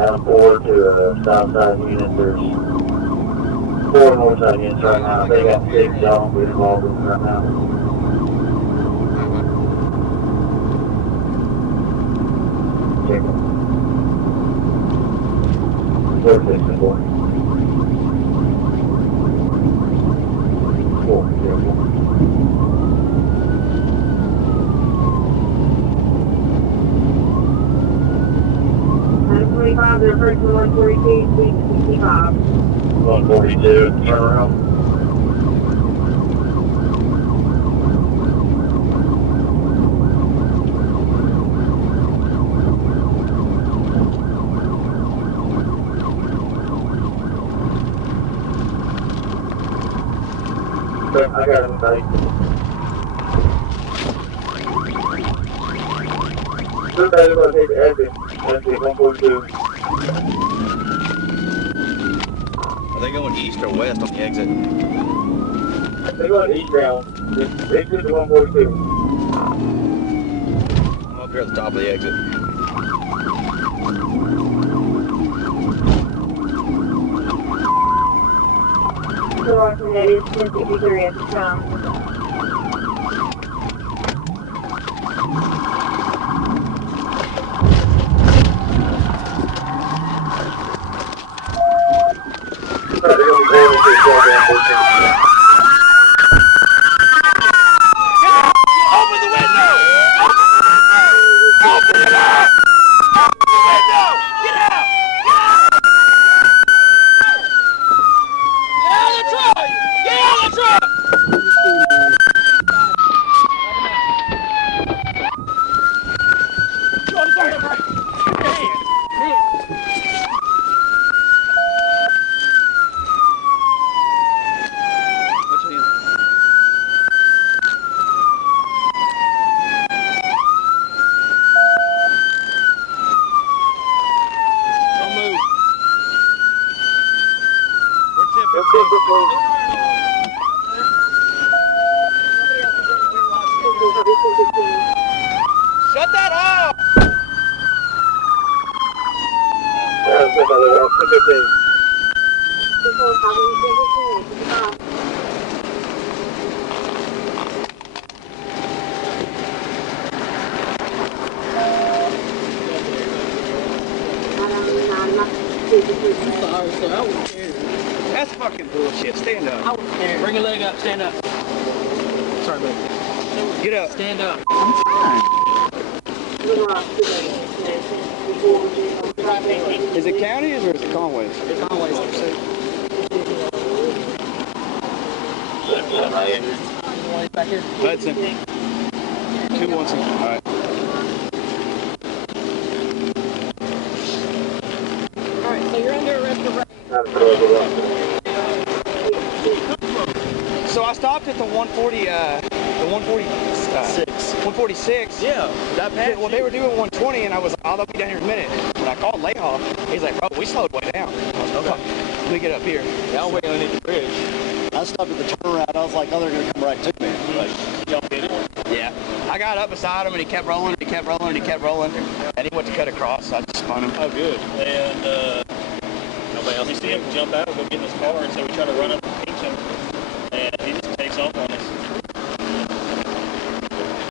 Adam 4 to south side unit. There's 4 north side units right now. They got 6 y'all get involved with them right now. Check it. 4, 6, and 4. 4, yeah, 4. 145, they're approaching 142, 65. 142, turn around. I got him, buddy. Somebody's going to take the exit. Exit 142. Are they going east or west on the exit? They're going eastbound. Exit to 142. I'm up here at the top of the exit. So Roger, that is 1063 at the time. They're going to be going to the 142. Open the window! Open it up! Open the window! Get out! Get out of the truck! Get out of the truck! Shut that off! That's another 15. That's fucking bullshit. Stand up. Bring your leg up. Stand up. Sorry, buddy. Get up. Stand up. I'm fine. Is it counties or is it Conways? It's always back here. Hudson. 217. All right. All right, so you're under arrest for... So I stopped at the 140, the 146. Yeah, that passed. Well, they were doing 120, and I was like, oh, they'll be down here in a minute. When I called layoff, he's like, bro, we slowed way down. I was like, okay, let me get up here. Yeah, I'm waiting underneath the bridge. I stopped at the turnaround. I was like, oh, they're going to come right to me. Like, Y'all did it? Yeah. I got up beside him, and he kept rolling, and he kept rolling, and he kept rolling. And he went to cut across, so I just spun him. Oh, good. And nobody else. You see him jump out and go get in his car, and so we try to run up.